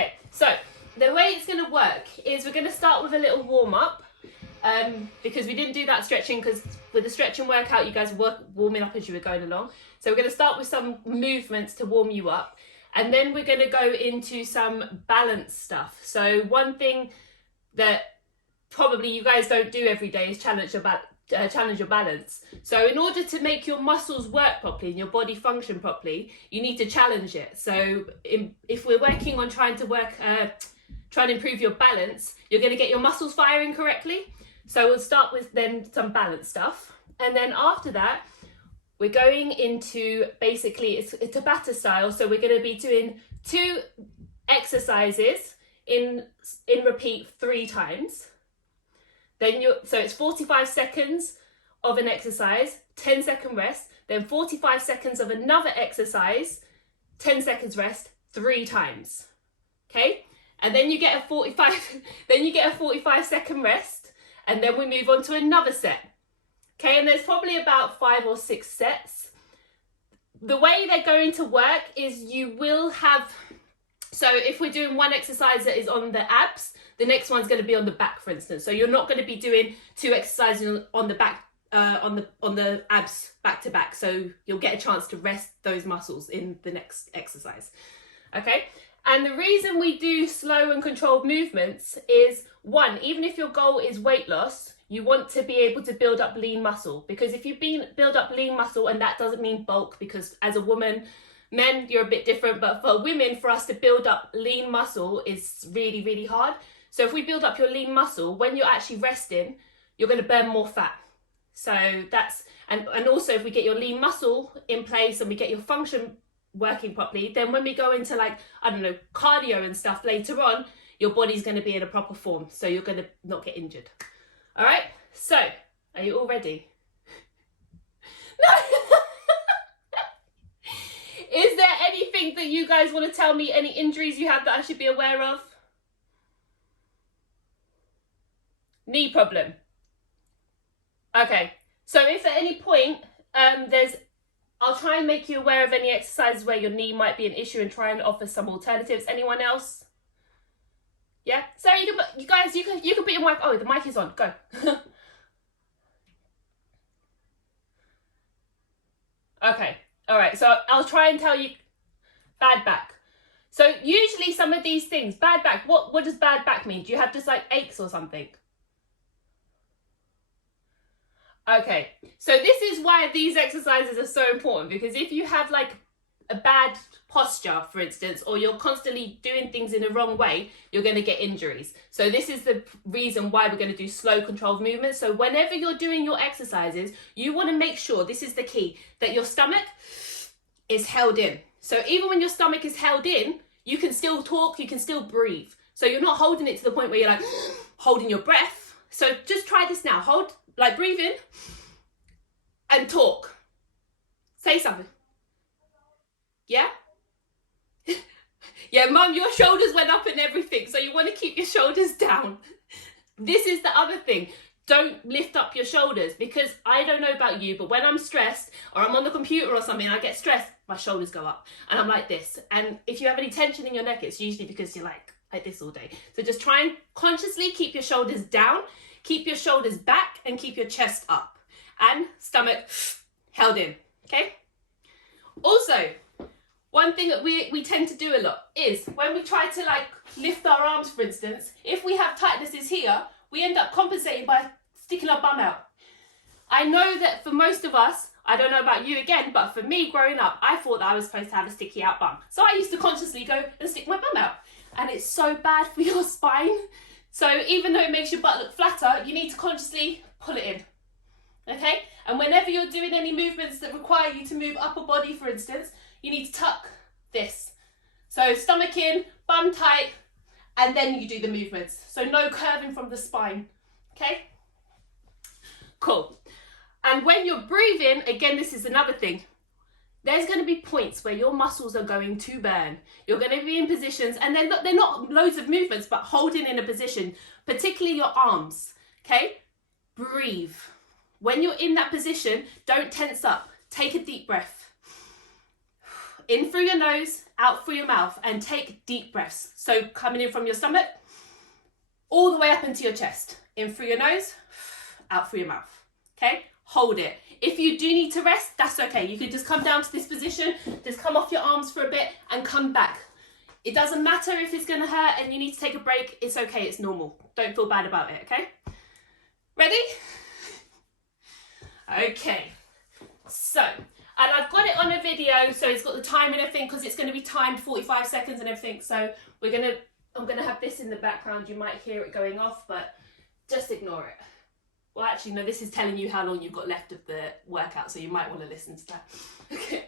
Okay, so the way it's going to work is we're going to start with a little warm-up, because we didn't do that stretching, because with the stretching workout you guys were warming up as you were going along. So we're going to start with some movements to warm you up, and then we're going to go into some balance stuff. So one thing that probably you guys don't do every day is challenge your balance. So in order to make your muscles work properly and your body function properly, you need to challenge it. So if we're working on trying to improve your balance, you're going to get your muscles firing correctly. So we'll start with then some balance stuff, and then after that we're going into basically it's Tabata style. So we're going to be doing 2 exercises in repeat 3 times. Then so it's 45 seconds of an exercise, 10-second rest, then 45 seconds of another exercise, 10 seconds rest, 3 times. Okay? And then you get a 45-second rest, and then we move on to another set. Okay? And there's probably about 5 or 6 sets. The way they're going to work is you will have, so if we're doing one exercise that is on the abs, the next one's going to be on the back, for instance. So you're not going to be doing 2 exercises on the back, on the abs back to back. So you'll get a chance to rest those muscles in the next exercise. Okay. And the reason we do slow and controlled movements is, one, even if your goal is weight loss, you want to be able to build up lean muscle, because if you build up lean muscle, and that doesn't mean bulk, because as a woman, men, you're a bit different, but for women, for us to build up lean muscle is really, really hard. So if we build up your lean muscle, when you're actually resting, you're going to burn more fat. So that's, and also if we get your lean muscle in place and we get your function working properly, then when we go into like, I don't know, cardio and stuff later on, your body's going to be in a proper form. So you're going to not get injured. All right. So are you all ready? No. Is there anything that you guys want to tell me? Any injuries you have that I should be aware of? Knee problem. Okay, so if at any point I'll try and make you aware of any exercises where your knee might be an issue and try and offer some alternatives. Anyone else? Yeah, so you guys can put your mic. Oh, the mic is on. Go. Okay, all right. So I'll try and tell you. Bad back. So usually some of these things, bad back. What does bad back mean? Do you have just like aches or something? Okay, so this is why these exercises are so important, because if you have like a bad posture, for instance, or you're constantly doing things in the wrong way, you're going to get injuries. So this is the reason why we're going to do slow controlled movements. So whenever you're doing your exercises, you want to make sure, this is the key, that your stomach is held in. So even when your stomach is held in, you can still talk, you can still breathe. So you're not holding it to the point where you're like holding your breath. So just try this now. Hold, like breathe in and talk. Say something. Yeah? Yeah, Mum, your shoulders went up and everything. So you want to keep your shoulders down. This is the other thing. Don't lift up your shoulders, because I don't know about you, but when I'm stressed or I'm on the computer or something, I get stressed, my shoulders go up and I'm like this. And if you have any tension in your neck, it's usually because you're like this all day. So just try and consciously keep your shoulders down, keep your shoulders back, and keep your chest up and stomach held in. Okay? Also, one thing that we tend to do a lot is when we try to like lift our arms, for instance, if we have tightnesses here, we end up compensating by sticking our bum out. I know that for most of us, I don't know about you again, but for me growing up, I thought that I was supposed to have a sticky out bum. So I used to consciously go and stick my bum out. And it's so bad for your spine. So even though it makes your butt look flatter, you need to consciously pull it in. Okay? And whenever you're doing any movements that require you to move upper body, for instance, you need to tuck this. So stomach in, bum tight, and then you do the movements. So no curving from the spine. Okay? Cool. And when you're breathing, again, this is another thing. There's going to be points where your muscles are going to burn. You're going to be in positions, and they're not loads of movements, but holding in a position, particularly your arms. Okay? Breathe. When you're in that position, don't tense up. Take a deep breath. in through your nose, out through your mouth, and take deep breaths. So coming in from your stomach, all the way up into your chest. In through your nose, out through your mouth. Okay, hold it. If you do need to rest, that's okay. You can just come down to this position, just come off your arms for a bit and come back. It doesn't matter if it's gonna hurt and you need to take a break, it's okay, it's normal. Don't feel bad about it, okay? Ready? Okay, so, and I've got it on a video, so it's got the time and everything, because it's gonna be timed 45 seconds and everything, so I'm gonna have this in the background, you might hear it going off, but just ignore it. Well, actually, no, this is telling you how long you've got left of the workout, so you might want to listen to that. Okay.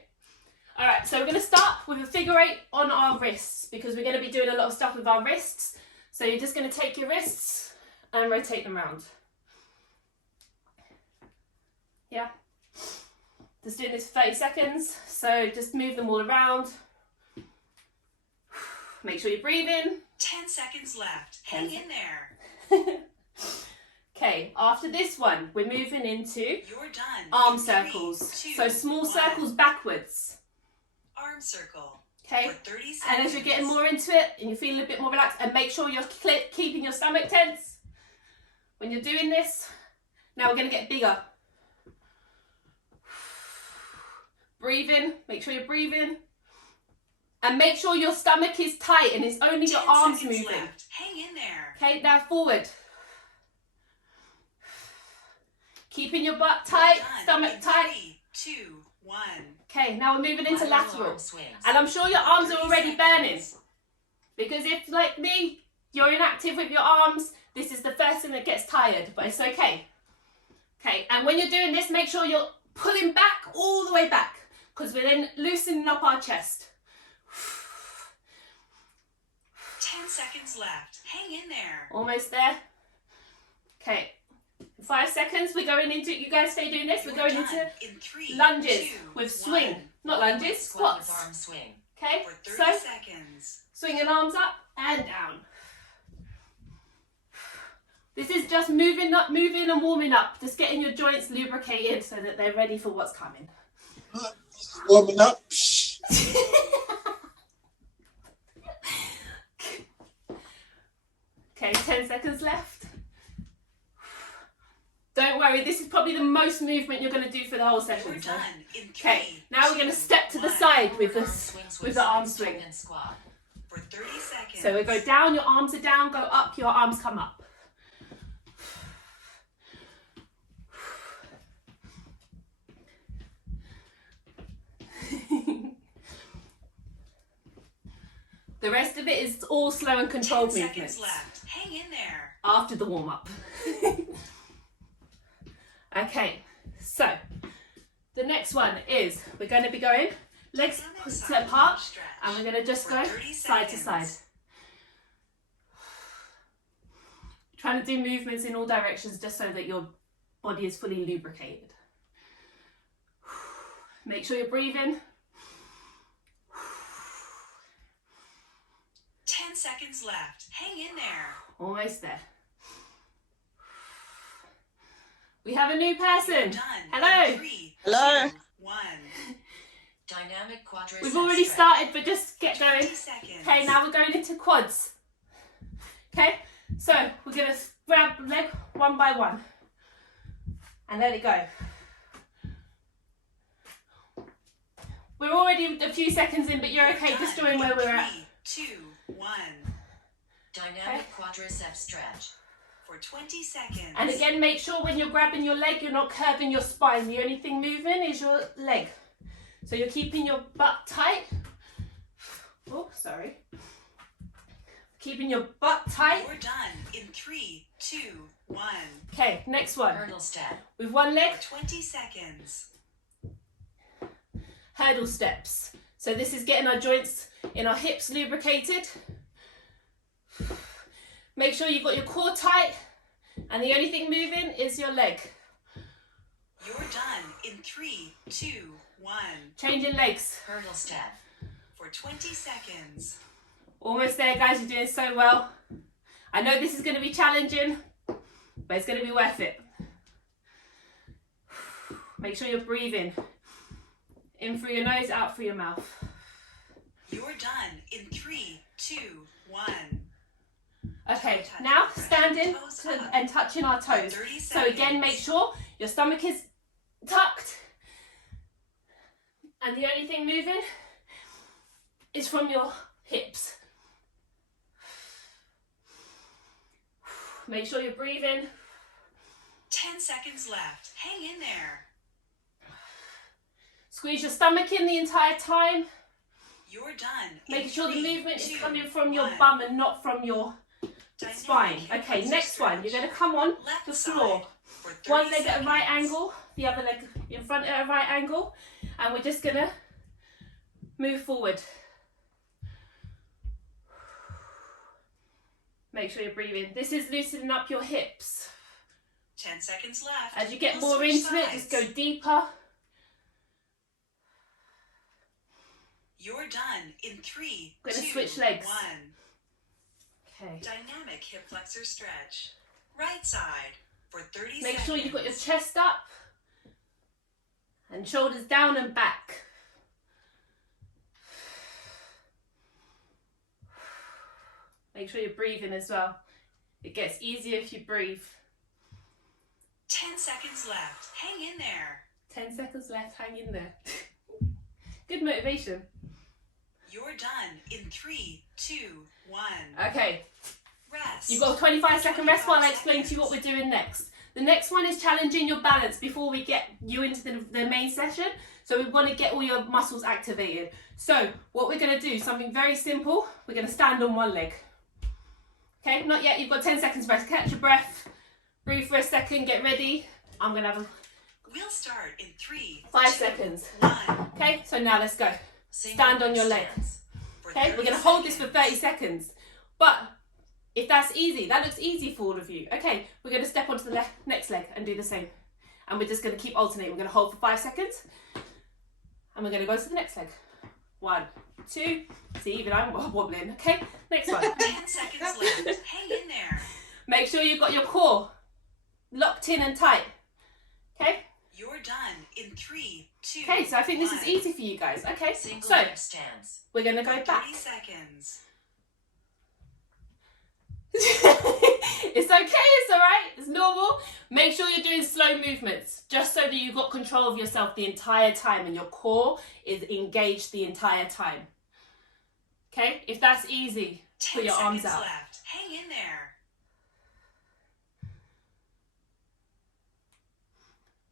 All right, so we're going to start with a figure 8 on our wrists, because we're going to be doing a lot of stuff with our wrists. So you're just going to take your wrists and rotate them around. Yeah. Just doing this for 30 seconds. So just move them all around. Make sure you breathe in. 10 seconds left. Hang in there. Okay, after this one, we're moving into You're done. arm 3, circles. 2, So small 1. circles backwards. Arm circle. Okay, For 30 seconds. and as you're getting more into it and you're feeling a bit more relaxed, and make sure you're keeping your stomach tense when you're doing this. Now we're going to get bigger. Breathe in, make sure you're breathing. And make sure your stomach is tight and it's only your arms moving. Left. Hang in there. Okay, now forward. Keeping your butt tight, stomach tight. 3, 2, 1. Okay, now we're moving into lateral. And I'm sure your arms are already burning. Because if, like me, you're inactive with your arms, this is the first thing that gets tired, but it's okay. Okay, and when you're doing this, make sure you're pulling back all the way back, because we're then loosening up our chest. 10 seconds left. Hang in there. Almost there. Okay. 5 seconds, we're going into, you guys stay doing this, we're going into in 3, lunges 2, with swing. 1. Not lunges, squats. Arm swing. Okay, For 30 so seconds. swinging arms up and down. This is just moving up, moving and warming up, just getting your joints lubricated so that they're ready for what's coming. Warming up. Okay, 10 seconds left. Don't worry, this is probably the most movement you're going to do for the whole session. We're done. In 3, Okay, now we're going to step to the side with the arm swing. For 30 seconds. So we go down, your arms are down, go up, your arms come up. The rest of it is all slow and controlled 10 movements. seconds left. Hang in there. After the warm-up. Okay, so the next one is we're going to be going legs split apart and we're going to just go side to side. Trying to do movements in all directions just so that your body is fully lubricated. Make sure you're breathing. 10 seconds left. Hang in there. Almost there. We have a new person. Done. Hello. 3, Hello. 2, 1. Dynamic quadriceps. We've already started, but just get going. 20 seconds. Okay, now we're going into quads. Okay, so we're going to grab the leg one by one and let it go. We're already a few seconds in, but you're okay just doing where we're at. 3, 2, 1. Dynamic quadriceps stretch. For 20 seconds. And again, make sure when you're grabbing your leg, you're not curving your spine. The only thing moving is your leg. So you're keeping your butt tight. Oh, sorry. Keeping your butt tight. We're done in 3, 2, 1. Okay, next one. Hurdle step. With one leg. For 20 seconds. Hurdle steps. So this is getting our joints in our hips lubricated. Make sure you've got your core tight and the only thing moving is your leg. You're done in 3, 2, 1. Changing legs. Hurdle step. For 20 seconds. Almost there, guys. You're doing so well. I know this is going to be challenging, but it's going to be worth it. Make sure you're breathing. In through your nose, out through your mouth. You're done in 3, 2, 1. Okay, now standing and touching our toes. So again, make sure your stomach is tucked. And the only thing moving is from your hips. Make sure you're breathing. 10 seconds left. Hang in there. Squeeze your stomach in the entire time. You're done. Making sure the movement is coming from 1. your bum and not from your Dynamic spine. hip Okay, flexor next one. stretch. You're going to come on Left the side floor. for 30 One leg at a right seconds. angle, the other leg in front at a right angle. And we're just going to move forward. Make sure you're breathing. This is loosening up your hips. 10 seconds left. As you get We'll more switch into it, just go sides. deeper. You're done in 3, We're gonna 2, switch legs. 1. Okay. Dynamic hip flexor stretch. Right side for 30 Make seconds. sure you've got your chest up and shoulders down and back. Make sure you're breathing as well. It gets easier if you breathe. 10 seconds left. Hang in there. 10 seconds left, hang in there. Good motivation. You're done in 3, 2, 1. Okay, Rest. you've got a 25-second rest while I explain to you what we're doing next. The next one is challenging your balance before we get you into the main session. So we want to get all your muscles activated. So what we're going to do, something very simple. We're going to stand on one leg. Okay, not yet. You've got 10 seconds rest. Catch your breath. Breathe for a second. Get ready. I'm going to have We'll start in 3, 5 2, seconds. 1. Okay, so now let's go. Single Stand on your leg. stance for Okay, 30 we're going to hold this for seconds. 30 seconds. But if that's easy, that looks easy for all of you. Okay, we're going to step onto the next leg and do the same. And we're just going to keep alternating. We're going to hold for 5 seconds. And we're going to go to the next leg. 1, 2. See, even I'm wobbling. Okay, next one. 10 seconds left. Hang in there. Make sure you've got your core locked in and tight. Okay? You're done in 3, 2. Okay, so I think this is 1. easy for you guys. Okay, Single so leg stance we're going to for go 30 back. seconds. It's okay, it's alright, it's normal. Make sure you're doing slow movements, just so that you've got control of yourself the entire time and your core is engaged the entire time. Okay, if that's easy, 10 put your arms seconds out. left. Hang in there.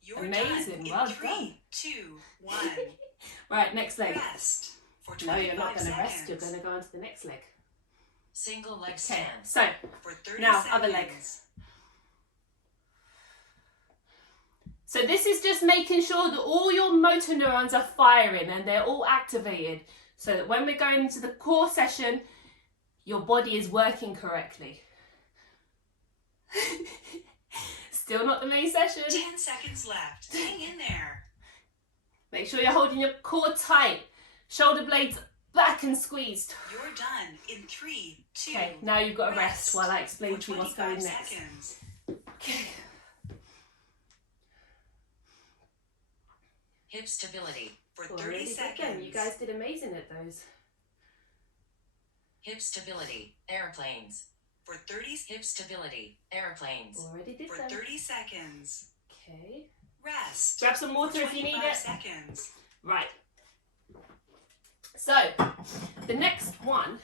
You're Amazing, done well in 3, done. 2, 1. Right, next leg. Rest for 25 No, you're not going to rest, seconds. you're going to go on to the next leg. Single leg Okay, stance so for 30 now, seconds. other leg. So this is just making sure that all your motor neurons are firing and they're all activated, so that when we're going into the core session, your body is working correctly. Still not the main session. 10 seconds left. Hang in there. Make sure you're holding your core tight, shoulder blades back and squeezed. You're done in 3, 2. Okay, now you've got to rest while I explain for to you what's going 25 next. seconds. Okay. Hip stability for 30 Already did seconds. them. You guys did amazing at those. Hip stability, airplanes. For 30 hip stability, airplanes. Already did For them. 30 seconds. Okay. Rest. Grab some water if you need 25 it. seconds. Right. So, the next one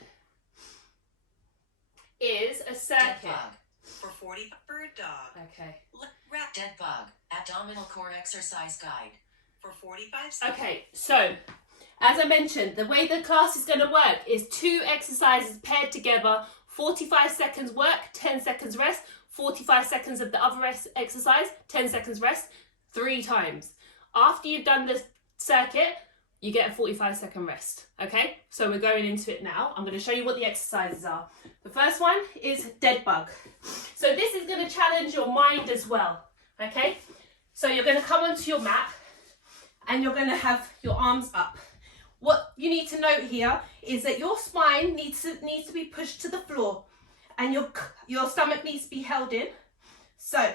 is a Dead circuit. bug. For 40 bird dog. Okay. Wrap dead bug. Abdominal core exercise guide. For 45 seconds. Okay, so as I mentioned, the way the class is going to work is 2 exercises paired together, 45 seconds work, 10 seconds rest, 45 seconds of the other exercise, 10 seconds rest, 3 times. After you've done this circuit, you get a 45-second rest, okay? So we're going into it now. I'm going to show you what the exercises are. The first one is dead bug. So this is going to challenge your mind as well, okay? So you're going to come onto your mat and you're going to have your arms up. What you need to note here is that your spine needs to be pushed to the floor and your stomach needs to be held in. So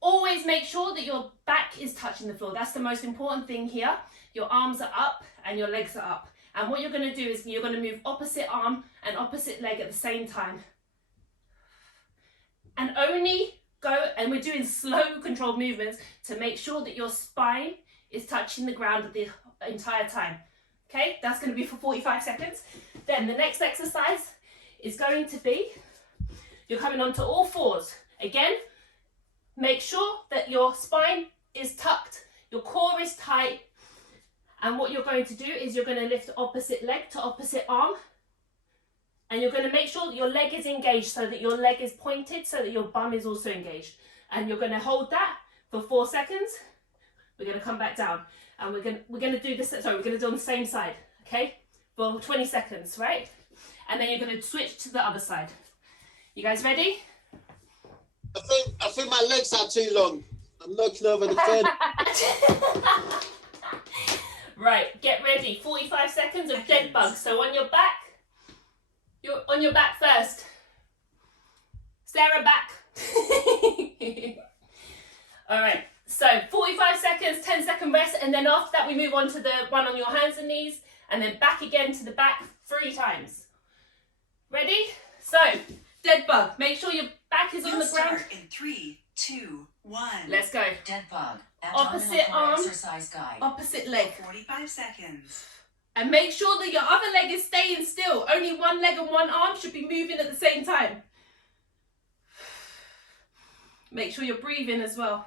always make sure that your back is touching the floor. That's the most important thing here. Your arms are up and your legs are up. And what you're going to do is you're going to move opposite arm and opposite leg at the same time. And only go, and we're doing slow controlled movements to make sure that your spine is touching the ground the entire time. Okay, that's going to be for 45 seconds. Then the next exercise is going to be, you're coming onto all fours. Again, make sure that your spine is tucked, your core is tight, and what you're going to do is you're going to lift opposite leg to opposite arm, and you're going to make sure that your leg is engaged so that your leg is pointed so that your bum is also engaged. And you're going to hold that for 4 seconds. We're going to come back down, and we're going to do this, sorry, we're going to do on the same side, okay? For 20 seconds, right? And then you're going to switch to the other side. You guys ready? I think my legs are too long. I'm knocking over the bed. Right, get ready. 45 seconds of dead bug. So on your back, you're on your back first. Sarah, back. All right, so 45 seconds, 10-second rest, and then after that we move on to the one on your hands and knees, and then back again to the back 3 times. Ready? So, dead bug. Make sure your back is on the ground. Start in 3, 2, 1. Let's go. Dead bug. Opposite arm, exercise guide. opposite leg. 45 seconds. And make sure that your other leg is staying still. Only one leg and one arm should be moving at the same time. Make sure you're breathing as well.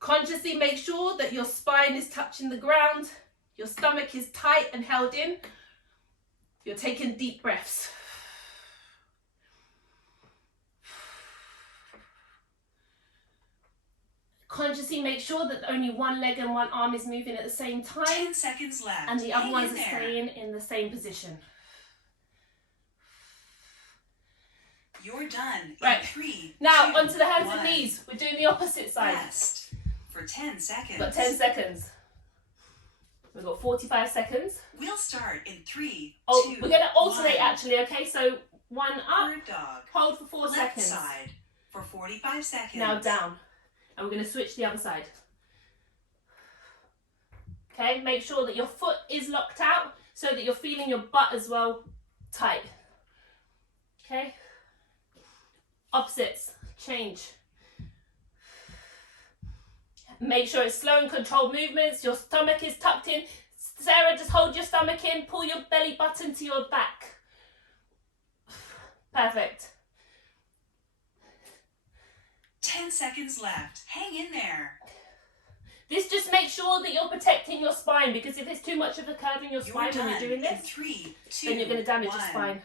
Consciously make sure that your spine is touching the ground. Your stomach is tight and held in. You're taking deep breaths. Consciously make sure that only one leg and one arm is moving at the same time. 10 seconds left. And the other Hang ones in are there. staying in the same position. You're done. Right. In 3, Now 2, onto the hands 1. and knees. We're doing the opposite side. Rest for 10 seconds. We've got 10 seconds. We've got 45 seconds. We'll start in 3, Oh, 2, we're going to alternate 1. actually, okay? So one up, Bird dog. hold for 4 Left seconds. side for 45 seconds. Now down. And we're going to switch the other side. Okay, make sure that your foot is locked out so that you're feeling your butt as well tight. Okay? Opposites, change. Make sure it's slow and controlled movements. Your stomach is tucked in. Sarah, just hold your stomach in. Pull your belly button to your back. Perfect. 10 seconds left. Hang in there. This just makes sure that you're protecting your spine, because if there's too much of a curve in your spine when you're doing in this, 3, 2, then you're going to damage 1. your spine.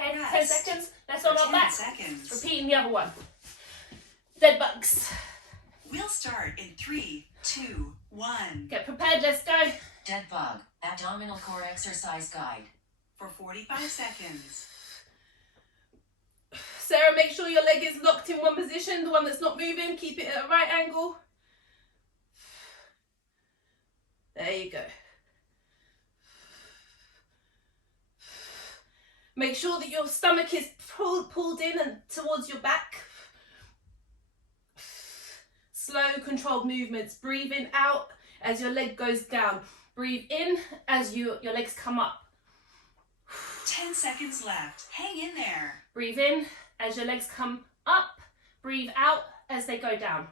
Okay, Rest 10 seconds. Let's For on our 10 back. seconds. Repeating the other one. Dead bugs. We'll start in 3, 2, 1. Get prepared, let's go. Dead bug. Abdominal core exercise guide. For 45 seconds. Sarah, make sure your leg is locked in one position, the one that's not moving. Keep it at a right angle. There you go. Make sure that your stomach is pulled in and towards your back. Slow, controlled movements. Breathing out as your leg goes down. Breathe in as your legs come up. 10 seconds left. Hang in there. Breathe in as your legs come up. Breathe out as they go down.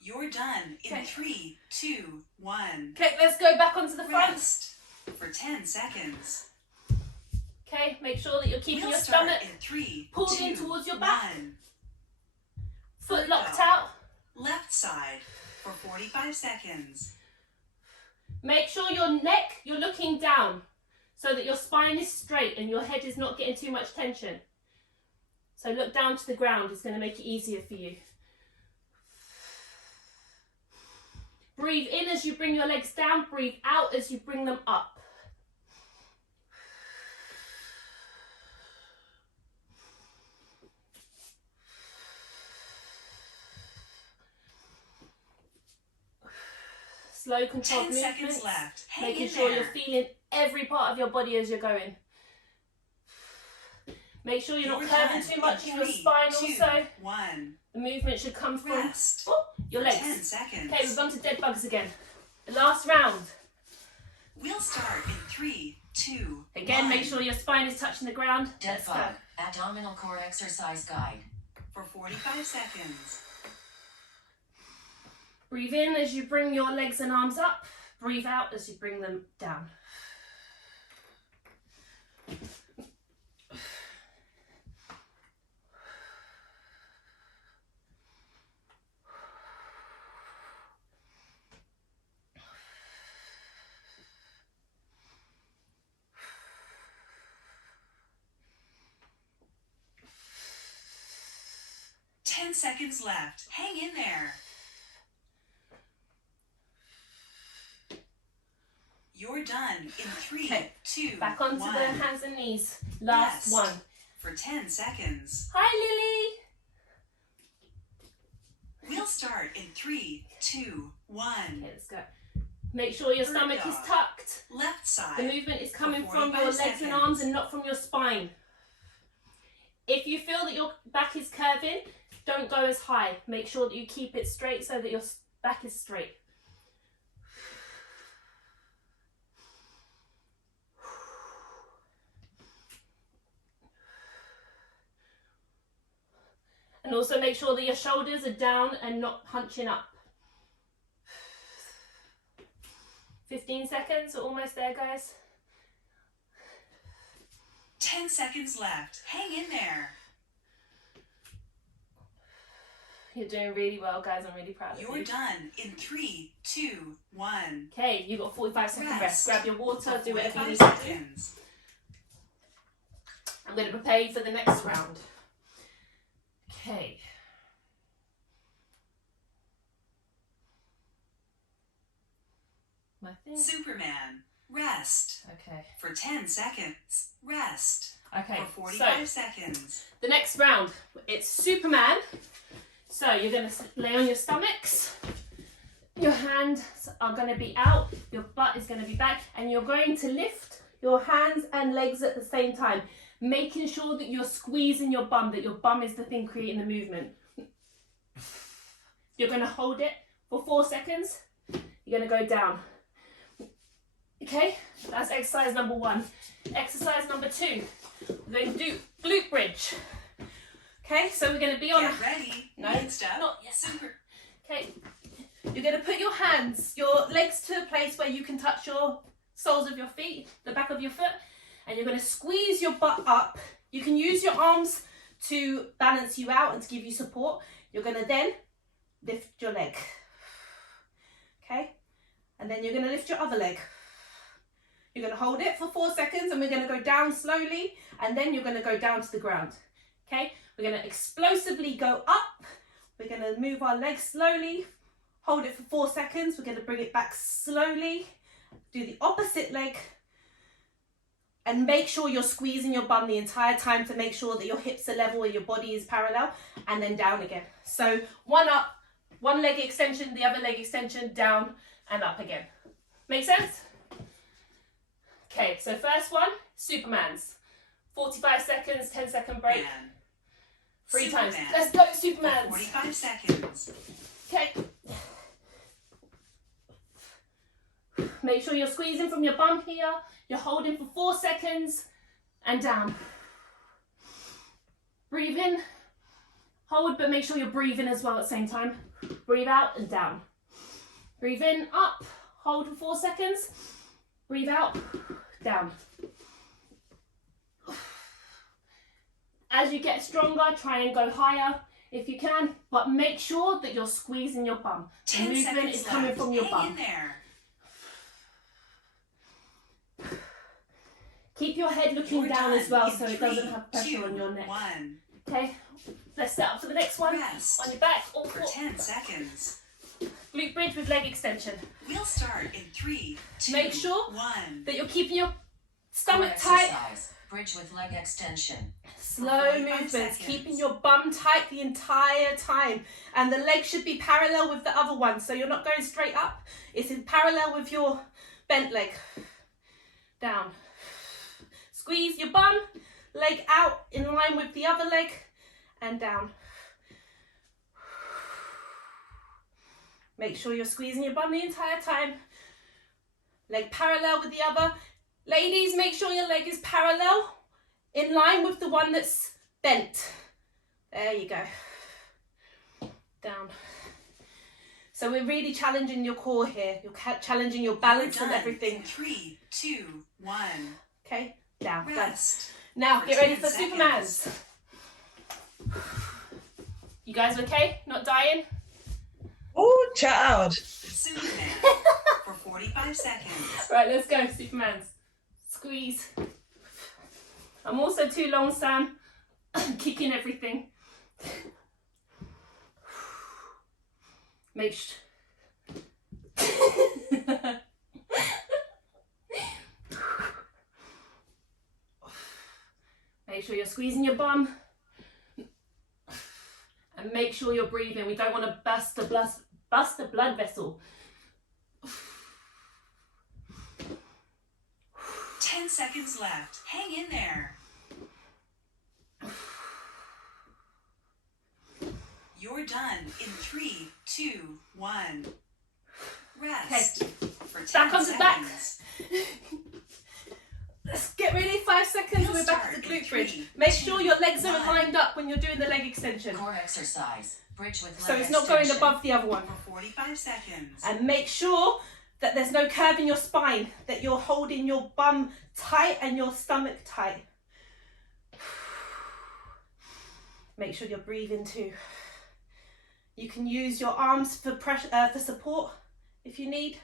You're done in Okay. 3, 2, 1. Okay, let's go back onto the front. Rest for 10 seconds. Okay, make sure that you're keeping We'll your start stomach in 3, pulled 2, in towards your back. 1. Foot locked out. Left side for 45 seconds. Make sure your neck, you're looking down so that your spine is straight and your head is not getting too much tension. So look down to the ground, it's going to make it easier for you. Breathe in as you bring your legs down, breathe out as you bring them up. Slow, controlled 10 seconds movements, left. Hang making in sure there. you're feeling every part of your body as you're going. Make sure you're not You're curving done too much in your 3, spine 2, also. 1. The movement should come from Rest your for legs. 10 seconds. Okay, we've gone to dead bugs again. The last round. 2, Again, 1. make sure your spine is touching the ground. Dead Let's go. bug. Abdominal core exercise guide. For 45 seconds. Breathe in as you bring your legs and arms up. Breathe out as you bring them down. Ten seconds left. Hang in there. You're done in 3, Okay. 2, Back onto 1. the hands and knees. Last Rest. one. For 10 seconds. Hi, Lily. We'll start in 3, 2, 1. Okay, let's go. Make sure your stomach is tucked. Left side. The movement is coming For from your 45 legs and seconds. arms and not from your spine. If you feel that your back is curving, don't go as high. Make sure that you keep it straight so that your back is straight. And also make sure that your shoulders are down and not hunching up. 15 seconds, we're almost there, guys. 10 seconds left. Hang in there. You're doing really well, guys. I'm really proud of you. You're done in 3, 2, 1. Okay, you've got 45-second rest. Grab your water, do whatever you 45 need to do. seconds. I'm going to prepare you for the next round. Okay. My thing. Superman. Rest. Okay. For 10 seconds. Rest. Okay. For 45 So seconds. the next round, it's Superman. So you're going to lay on your stomachs. Your hands are going to be out. Your butt is going to be back, and you're going to lift your hands and legs at the same time, making sure that you're squeezing your bum, that your bum is the thing creating the movement. You're going to hold it for 4 seconds. You're going to go down. Okay, that's exercise number 1. Exercise number 2, we're going to do glute bridge. Okay, so we're going to be on. Get ready. No, Next up. not yet. Super. Okay, you're going to put your hands, your legs to a place where you can touch your soles of your feet, the back of your foot, and you're going to squeeze your butt up. You can use your arms to balance you out and to give you support. You're going to then lift your leg. Okay, and then you're going to lift your other leg. You're going to hold it for 4 seconds, and we're going to go down slowly, and then you're going to go down to the ground. Okay, we're going to explosively go up. We're going to move our legs slowly, hold it for 4 seconds. We're going to bring it back slowly, do the opposite leg, and make sure you're squeezing your bum the entire time to make sure that your hips are level and your body is parallel, and then down again. So one up, one leg extension, the other leg extension, down and up again. Make sense? Okay, so first one, Superman's. 45 seconds, 10-second break. Man. 3 times. Superman. Let's go, For Superman's. 45 seconds. Okay. Make sure you're squeezing from your bum here. You're holding for 4 seconds and down. Breathe in. Hold, but make sure you're breathing as well at the same time. Breathe out and down. Breathe in, up. Hold for 4 seconds. Breathe out, down. As you get stronger, try and go higher if you can, but make sure that you're squeezing your bum. The 10 movement seconds is coming left. from your Hang bum. in there. Keep your head looking You're down done as well in so it 3, doesn't have pressure 2, on your neck. 1. Okay, let's set up for the next one. Rest. On your back, all For 4. 10 seconds. Glute bridge with leg extension. We'll start in 3, 2, Make sure 1. that you're keeping your stomach Core tight. exercise. Bridge with leg extension. Slow 45 movements, seconds. keeping your bum tight the entire time. And the leg should be parallel with the other one. So you're not going straight up. It's in parallel with your bent leg. Down. Squeeze your bum, leg out in line with the other leg, and down. Make sure you're squeezing your bum the entire time. Leg parallel with the other, Ladies, make sure your leg is parallel, in line with the one that's bent. There you go. Down. So we're really challenging your core here. You're challenging your balance and everything. 3, 2, 1. Okay, down. Rest. Now, For get ready 10 for seconds. Supermans. You guys okay? Not dying? Oh, child. Superman for 45 seconds. Right, let's go, Supermans. Squeeze. I'm also too long, Sam. I'm kicking everything. Make sure. Make sure you're squeezing your bum. And make sure you're breathing. We don't want to bust the blood vessel. 10 seconds left. Hang in there. You're done in 3, 2, 1. Rest. For 10 Back onto the back. seconds. Let's get ready, 5 seconds. We'll We're back start at the in glute bridge. 3, Make sure your legs are 1. lined up when you're doing the leg extension. Core exercise. Bridge with So leg it's not going extension. above the other one. For 45 seconds. And make sure that there's no curve in your spine, that you're holding your bum tight and your stomach tight. Make sure you're breathing too. You can use your arms for pressure, for support if you need.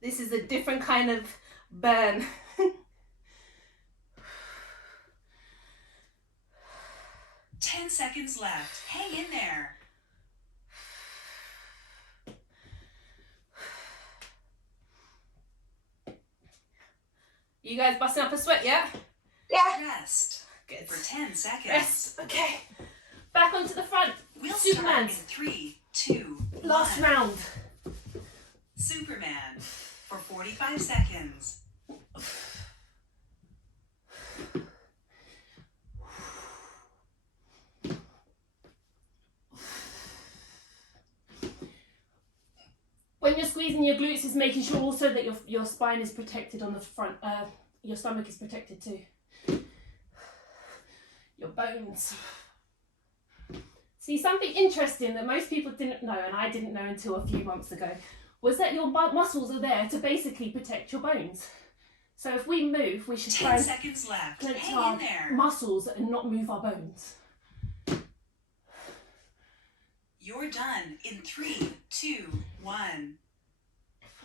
This is a different kind of burn. 10 seconds left. Hang in there. You guys busting up a sweat, yeah? Rest. Good. For 10 seconds. Rest. Okay. Back onto the front. We'll start in Supermans. 3, 2, Last 1. round. Superman for 45 seconds. When you're squeezing your glutes, it's making sure also that your spine is protected on the front. Your stomach is protected too. Your bones. See, something interesting that most people didn't know, and I didn't know until a few months ago, was that your muscles are there to basically protect your bones. So if we move, we should 10 try and seconds left. clench Hang our in there. muscles and not move our bones. You're done in 3, 2, 1.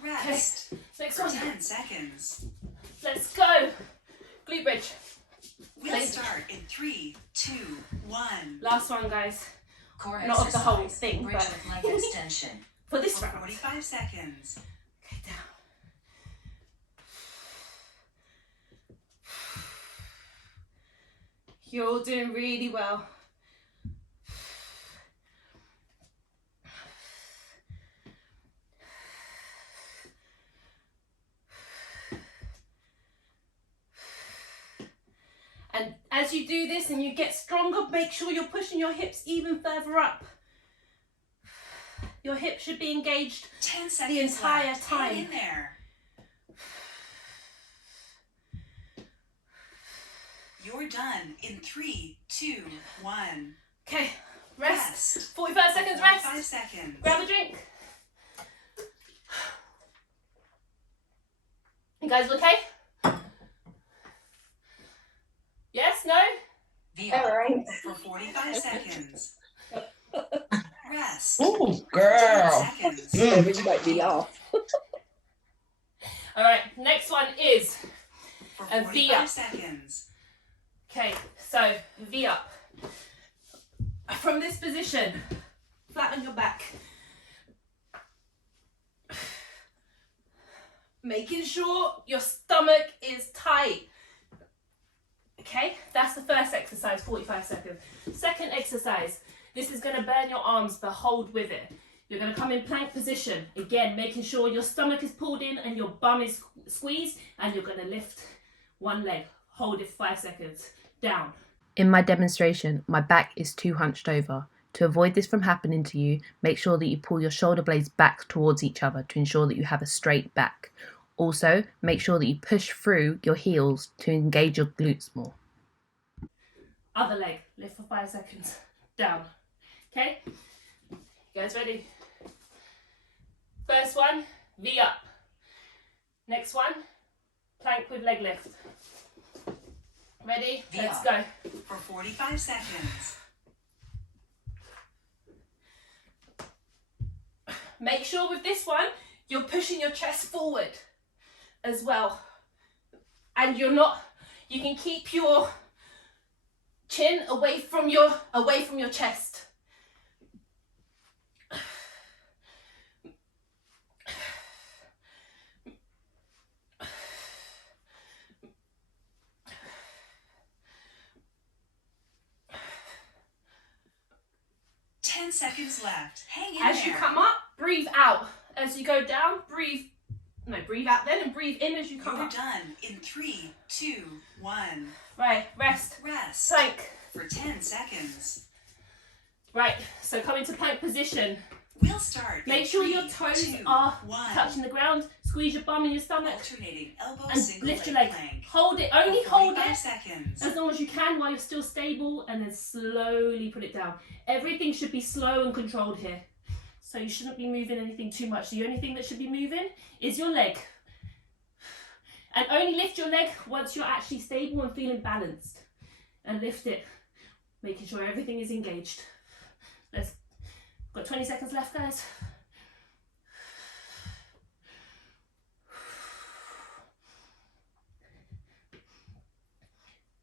Rest. Next For one. 10 seconds. Let's go. Glute bridge. We'll Thanks. start in 3, 2, 1. Last one, guys. Core Not of the whole exercise. thing, Bridge but with leg extension. for this For round. 45 seconds. Okay, down. You're all doing really well. And as you do this and you get stronger, make sure you're pushing your hips even further up. Your hips should be engaged 10 seconds entire left. time. Hang in there. You're done in 3, 2, 1. Okay, rest. Rest. 45 seconds 45 rest. seconds. Grab a drink. You guys okay? Yes, no? VR for 45 seconds. Rest. Ooh, For girl. 10 seconds. Baby, you make me laugh. All right, next one is, For A 45 V up. seconds. okay, so V up. From this position, flat on your back. Making sure your stomach is tight. Okay, that's the first exercise, 45 seconds. Second exercise, this is going to burn your arms, but hold with it. You're going to come in plank position. Again, making sure your stomach is pulled in and your bum is squeezed, and you're going to lift one leg. Hold it 5 seconds. Down. In my demonstration, my back is too hunched over. To avoid this from happening to you, make sure that you pull your shoulder blades back towards each other to ensure that you have a straight back. Also, make sure that you push through your heels to engage your glutes more. Other leg, lift for 5 seconds, down. Okay, you guys ready? First one, V up. Next one, plank with leg lift. Ready? V Let's up. go. For 45 seconds. Make sure with this one, you're pushing your chest forward as well. And you can keep your chin away from your chest. Seconds left. Hang in As there. you come up, breathe out. As you go down, breathe out then and breathe in as you come You're up. done in 3, 2, 1. Right, rest. Plank. For 10 seconds. Right, so come into plank position. We'll start. Make sure your toes are touching the ground. Squeeze your bum in your stomach. Alternating elbow, And single lift your leg leg. plank. Hold it, only For hold 45 it seconds. as long as you can while you're still stable, and then slowly put it down. Everything should be slow and controlled here. So you shouldn't be moving anything too much. The only thing that should be moving is your leg. And only lift your leg once you're actually stable and feeling balanced. And lift it, making sure everything is engaged. Got 20 seconds left, guys.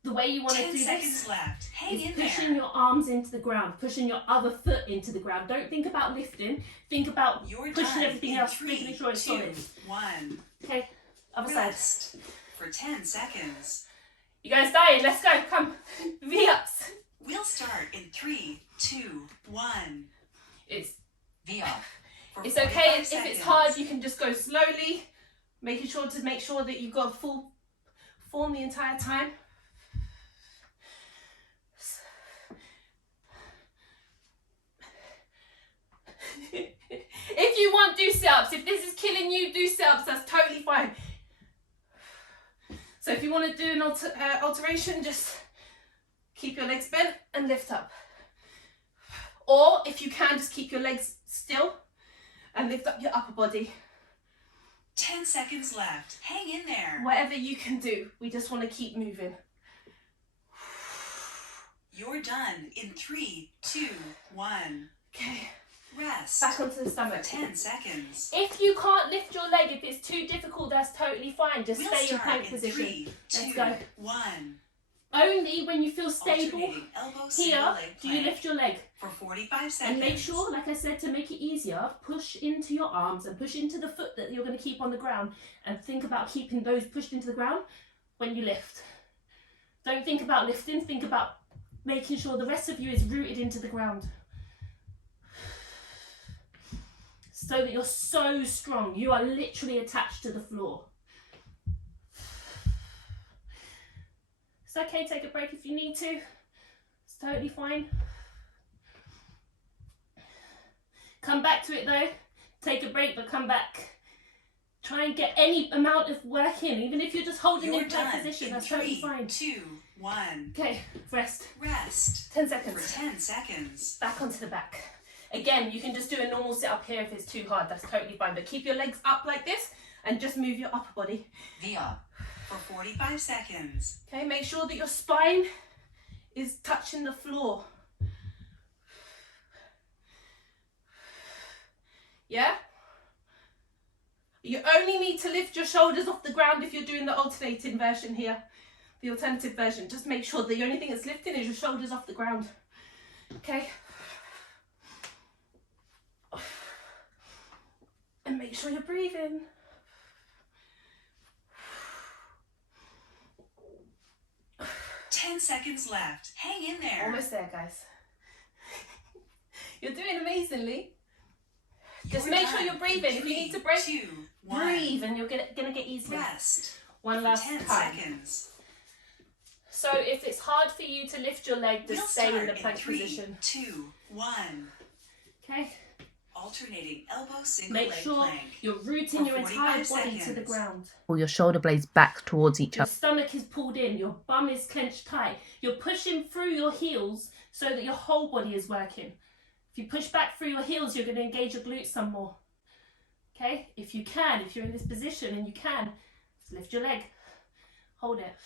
The way you want to 10 do seconds this left. Hang in is pushing there. your arms into the ground, pushing your other foot into the ground. Don't think about lifting. Think about You're pushing done everything in else, 3, making sure it's 2, solid. 1. Okay, other side. Rest. For 10 seconds. You guys dying? Let's go. Come. V-ups. We'll start in 3, 2, 1. It's V up. For It's okay 45 if seconds. it's hard. You can just go slowly, making sure that you've got full form the entire time. If you want, do sit-ups. If this is killing you, do sit-ups. That's totally fine. So if you want to do an alteration, just keep your legs bent and lift up. Or if you can, just keep your legs still and lift up your upper body. 10 seconds left. Hang in there. Whatever you can do, we just want to keep moving. You're done in 3, 2, 1. Okay, Rest. back onto the For stomach. 10 seconds. If you can't lift your leg, if it's too difficult, that's totally fine. Just We'll stay in start plank in position. 3, 2, Let's go. 1. Only when you feel stable Alternating elbow, single here leg do you plank. lift your leg. For 45 seconds. And make sure, like I said, to make it easier, push into your arms and push into the foot that you're going to keep on the ground, and think about keeping those pushed into the ground when you lift. Don't think about lifting, think about making sure the rest of you is rooted into the ground. So that you're so strong, you are literally attached to the floor. It's okay, take a break if you need to. It's totally fine. Come back to it though. Take a break, but come back. Try and get any amount of work in, even if you're just holding You're in that done position, in that's 3, totally fine. 2, 1. Okay, rest. Rest. 10 For seconds. 10 seconds. Back onto the back. Again, you can just do a normal sit up here if it's too hard, that's totally fine. But keep your legs up like this and just move your upper body. V up. For 45 seconds. Okay, make sure that your spine is touching the floor. Yeah? You only need to lift your shoulders off the ground if you're doing the alternating version here. The alternative version. Just make sure the only thing that's lifting is your shoulders off the ground. Okay? And make sure you're breathing. Ten seconds left. Hang in there. Almost there, guys. You're doing amazingly. Just You're make sure done you're breathing. in If you 3, need to break, 2, 1. breathe and you're gonna get easier. Rest. One For last 10 time. seconds. So if it's hard for you to lift your leg, just We'll stay in start the plank 3, position. 2, 1. Okay? Alternating elbow single Make leg sure plank. you're rooting For your entire 45 body to the seconds. ground. Pull your shoulder blades back towards each Your other. stomach is pulled in, your bum is clenched tight. You're pushing through your heels so that your whole body is working. If you push back through your heels, you're going to engage your glutes some more. Okay? If you can, if you're in this position and you can, lift your leg. Hold it.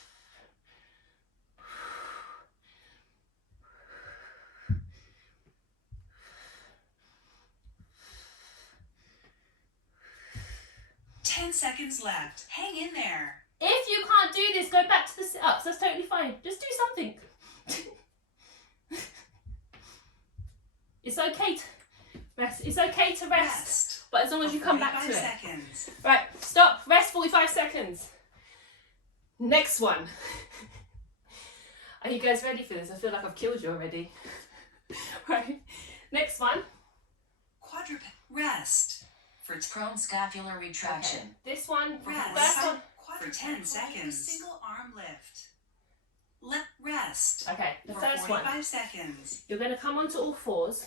Ten seconds left. Hang in there. If you can't do this, go back to the sit-ups. That's totally fine. Just do something. It's okay to rest. It's okay to rest. But as long as you come back to it. Seconds. Right, stop. Rest 45 seconds. Next one. Are you guys ready for this? I feel like I've killed you already. Right. Next one. Quadruped. Rest. For Proscapular Retraction. Okay. This one. rest. First one. For 10 seconds. Single arm lift. Left rest. Okay, the For first 45 one. seconds. You're going to come onto all fours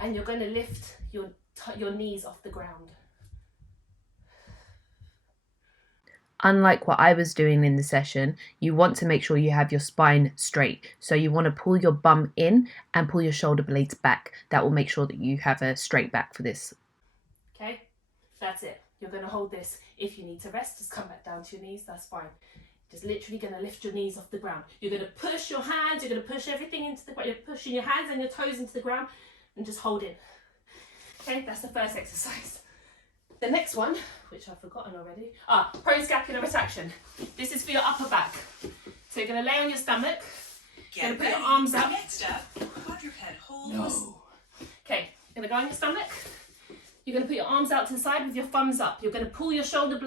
and you're going to lift your knees off the ground. Unlike what I was doing in the session, you want to make sure you have your spine straight. So you want to pull your bum in and pull your shoulder blades back. That will make sure that you have a straight back for this. Okay, that's it. You're going to hold this. If you need to rest, just come back down to your knees. That's fine. Just literally going to lift your knees off the ground. You're going to push your hands. You're going to push everything into the ground. You're pushing your hands and your toes into the ground and just hold it. Okay, that's the first exercise. The next one, which I've forgotten already, Proscapular Retraction. This is for your upper back. So you're going to lay on your stomach. Get You're going to put ready. your arms up. Next up, quadruped hold. Okay, you're going to go on your stomach. You're going to put your arms out to the side with your thumbs up. You're going to pull your shoulder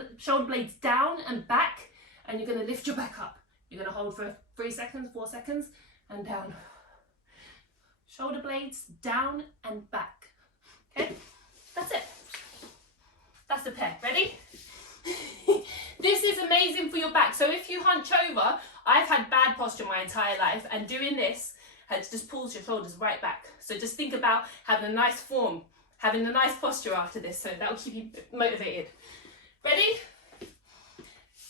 blades down and back, and you're going to lift your back up. You're going to hold for 3 seconds, 4 seconds, and down. Shoulder blades down and back. Okay, that's it. That's the pair. Ready? This is amazing for your back. So if you hunch over, I've had bad posture my entire life, and doing this just pulls your shoulders right back. So just think about having a nice form, having a nice posture after this, so that will keep you motivated. Ready?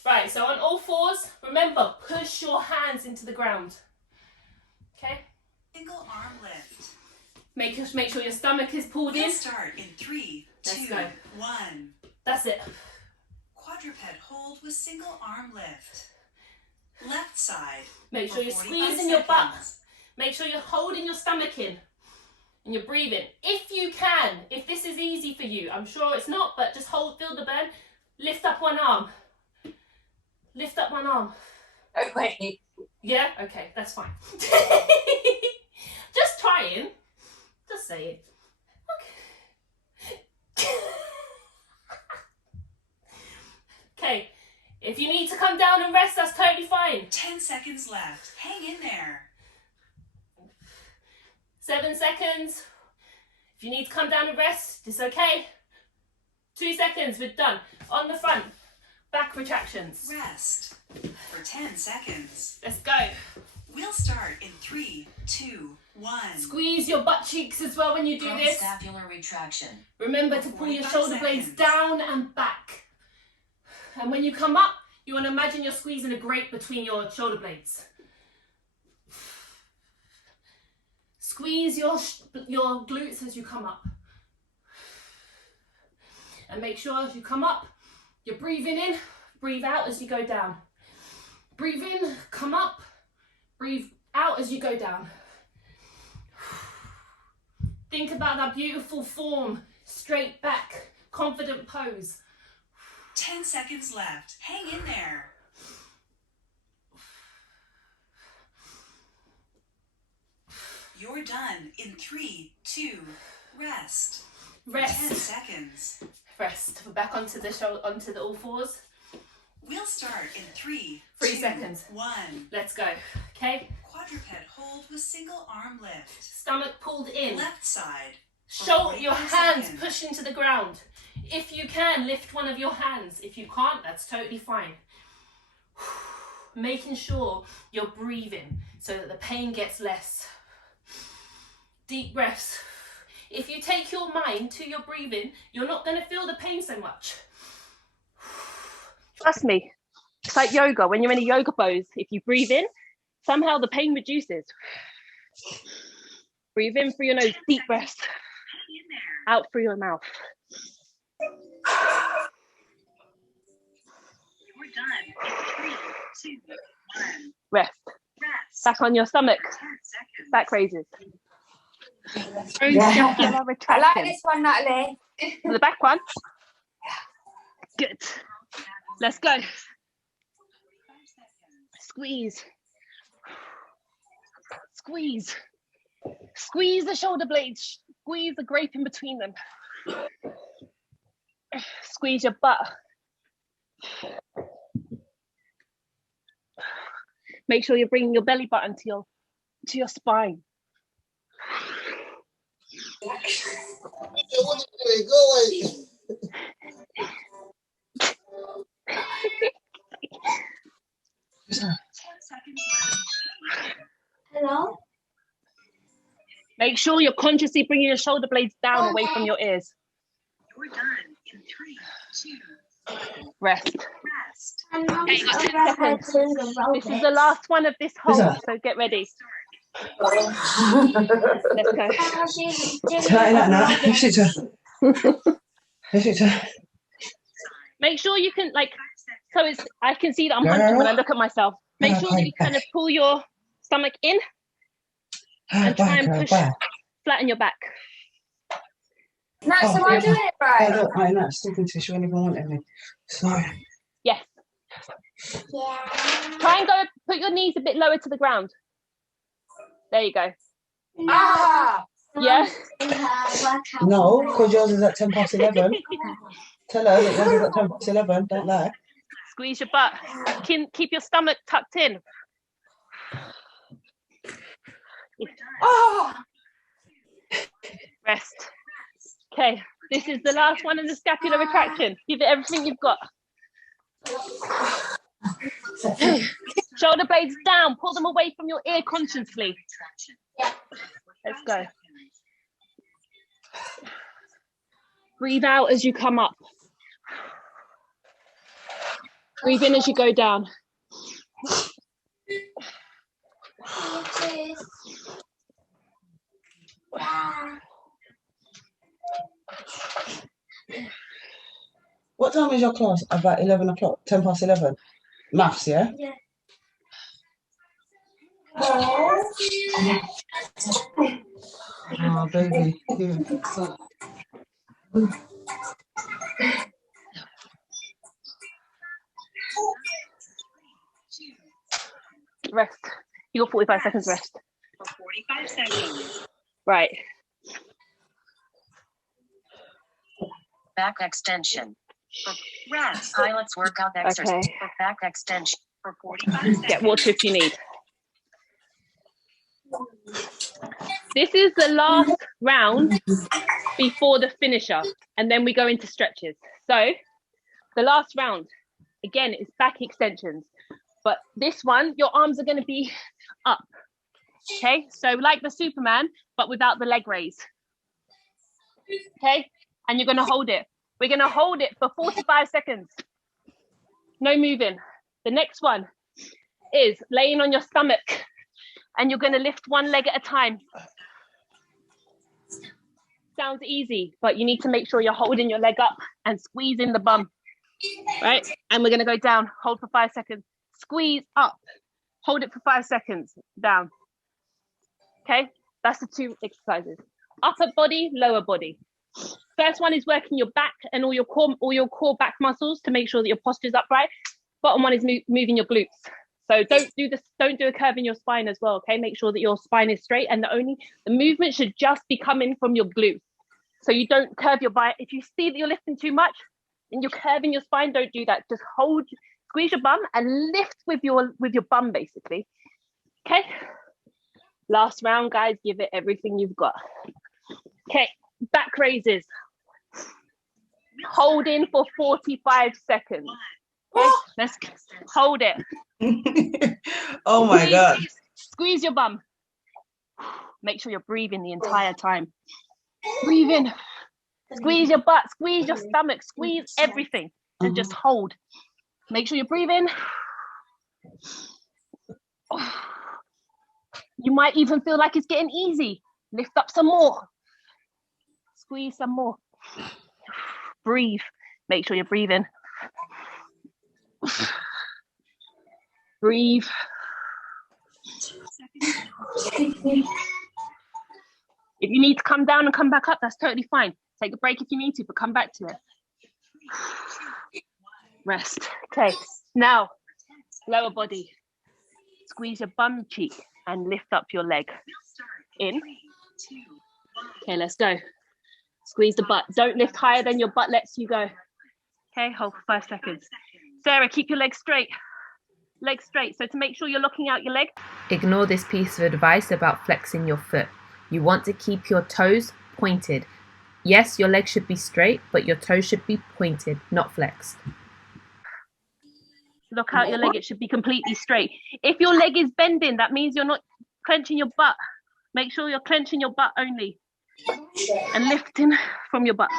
Right, so on all fours, remember, push your hands into the ground. Okay? Single arm lift. Make sure your stomach is pulled in. We'll start in 3, Let's 2, go. 1. That's it. Quadruped hold with single arm lift. Left side. Make for sure you're 45 squeezing your butt. seconds. Make sure you're holding your stomach in and you're breathing. If you can, if this is easy for you, I'm sure it's not, but just feel the burn. Lift up one arm. Lift up one arm. Oh, wait. Yeah? Okay, that's fine. Just trying. Just say it. Okay. Okay. If you need to come down and rest, that's totally fine. 10 seconds left. Hang in there. 7 seconds. If you need to come down and rest, it's okay. 2 seconds, we're done. On the front, back retractions. Rest for 10 seconds. Let's go. We'll start in 3, 2, 1. Squeeze your butt cheeks as well when you do this. Proscapular Retraction. Remember to pull your 45 shoulder blades seconds. down and back. And when you come up, you want to imagine you're squeezing a grape between your shoulder blades. Squeeze your glutes as you come up. And make sure as you come up, you're breathing in, breathe out as you go down. Breathe in, come up, breathe out as you go down. Think about that beautiful form, straight back, confident pose. 10 seconds left. Hang in there. You're done in 3, 2, rest. 10 Rest, seconds. rest. We're back onto the all fours. We'll start in 3, 3 2, seconds. 1. Let's go. Okay. Quadruped hold with single arm lift. Stomach pulled in. Left side. Shoulder, your 45 hands seconds. push into the ground. If you can, lift one of your hands. If you can't, that's totally fine. Making sure you're breathing so that the pain gets less. Deep breaths. If you take your mind to your breathing, you're not going to feel the pain so much. Trust me, it's like yoga. When you're in a yoga pose, if you breathe in, somehow the pain reduces. Breathe in through your nose, deep breaths. Out through your mouth. We're done. 3, 2, 1. Rest. Rest. Back on your stomach. 10 seconds. Back raises. Yeah. Scapular I retraction. like this one, Natalie. The back one. Good. Let's go. Squeeze. Squeeze. Squeeze the shoulder blades. Squeeze the grape in between them. Squeeze your butt. Make sure you're bringing your belly button to your spine. What are you doing? Go away. Hello? Make sure you're consciously bringing your shoulder blades down away from your ears. You're done in 3, 2, 1. Rest. Rest. Okay, you got 10 seconds. This is the last one of this hold, so get ready. Let's go. Make sure you can, like, so it's, I can see that I'm hunching when I look at myself. Make sure that you kind of pull your stomach in and try and push, flatten your back. Nat, so I'm doing it right. I'm not sticking to she won't even want me. Sorry. Yes. Yeah. Try and go, put your knees a bit lower to the ground. There you go. Ah! Yeah. No, because yours is at 11:10. Tell her that yours is at 11:10. Don't lie. Squeeze your butt. Keep your stomach tucked in. Oh! Rest. Okay, this is the last one in the scapular retraction. Give it everything you've got. Shoulder blades down. Pull them away from your ear consciously. Let's go. Breathe out as you come up. Breathe in as you go down. What time is your class? About 11 o'clock, 11:10. Maths, yeah? Yeah. Oh, baby. Yeah. Rest. You got 45 seconds rest. For 45 seconds. Right. Back extension. Rest. Pilots workout exercise. Okay. For back extension. For 45 seconds. Get water if you need. This is the last round before the finisher, and then we go into stretches. So the last round, again, is back extensions. But this one, your arms are going to be up. Okay, so like the Superman, but without the leg raise. Okay, and you're going to hold it. We're going to hold it for 45 seconds. No moving. The next one is laying on your stomach, and you're going to lift one leg at a time. Sounds easy, but you need to make sure you're holding your leg up and squeezing the bum. Right, and we're going to go down. Hold for 5 seconds. Squeeze up. Hold it for 5 seconds. Down. Okay, that's the two exercises. Upper body, lower body. First one is working your back and all your core back muscles to make sure that your posture is upright. Bottom one is moving your glutes. So don't do a curve in your spine as well. Okay, make sure that your spine is straight, and the movement should just be coming from your glutes. So you don't curve your body. If you see that you're lifting too much and you're curving your spine, don't do that. Just squeeze your bum and lift with your bum, basically. Okay. Last round, guys. Give it everything you've got. Okay. Back raises. Hold in for 45 seconds. Okay. Let's hold it. Oh my God. Squeeze your bum. Make sure you're breathing the entire time. Breathe in. Squeeze your butt, squeeze your stomach, squeeze everything, and just hold. Make sure you're breathing. You might even feel like it's getting easy. Lift up some more. Squeeze some more. Breathe. Make sure you're breathing. Breathe. If you need to come down and come back up, that's totally fine. Take a break if you need to, but come back to it. Rest. Okay, now, lower body. Squeeze your bum cheek and lift up your leg. In. Okay, let's go. Squeeze the butt. Don't lift higher than your butt lets you go. Okay, hold for 5 seconds. Sarah, keep your legs straight. Legs straight. So to make sure you're locking out your leg. Ignore this piece of advice about flexing your foot. You want to keep your toes pointed. Yes, your legs should be straight, but your toes should be pointed, not flexed. Lock out your leg, it should be completely straight. If your leg is bending, that means you're not clenching your butt. Make sure you're clenching your butt only and lifting from your butt.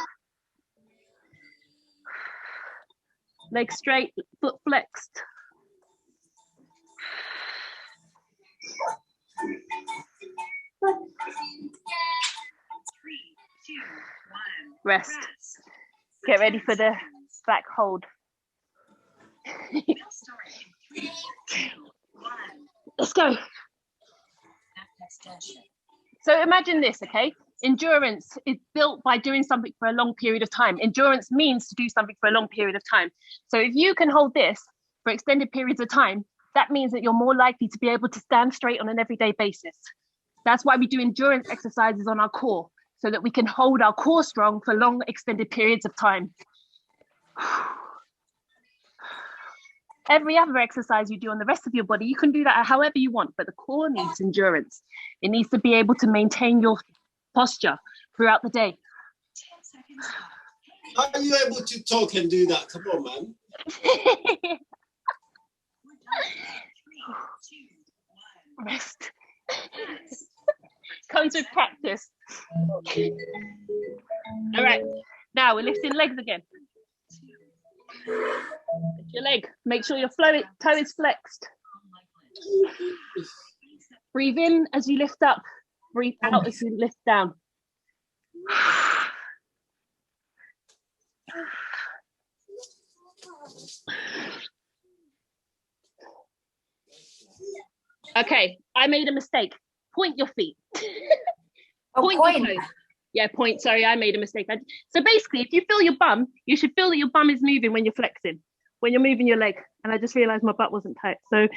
Leg straight, foot flexed. Rest. Get ready for the back hold. Let's go. So imagine this, okay? Endurance is built by doing something for a long period of time. Endurance means to do something for a long period of time. So if you can hold this for extended periods of time, that means that you're more likely to be able to stand straight on an everyday basis. That's why we do endurance exercises on our core, so that we can hold our core strong for long extended periods of time. Every other exercise you do on the rest of your body, you can do that however you want, but the core needs endurance. It needs to be able to maintain your posture throughout the day. How are you able to talk and do that? Come on, man. Rest. Comes with practice. All right, now we're lifting legs again. Lift your leg. Make sure your toe is flexed. Breathe in as you lift up. Breathe out as you lift down. Okay, I made a mistake. Point your feet. Point your toes. Yeah, point. Sorry, I made a mistake. So basically, if you feel your bum, you should feel that your bum is moving when you're flexing, when you're moving your leg. And I just realized my butt wasn't tight. So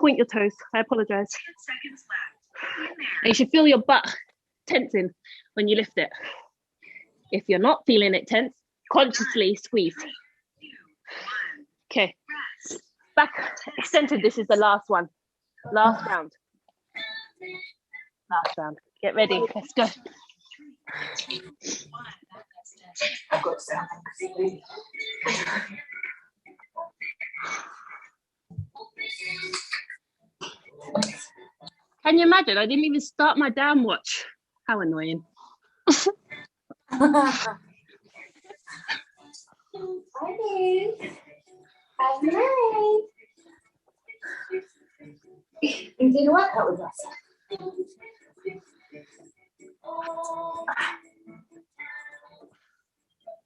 point your toes. I apologize. 10 seconds left. And you should feel your butt tensing when you lift it. If you're not feeling it tense, consciously squeeze. Okay. Back centered. This is the last one. Last round. Last round. Get ready. Let's go. I've got something. Can you imagine? I didn't even start my down watch. How annoying. You did a workout with us.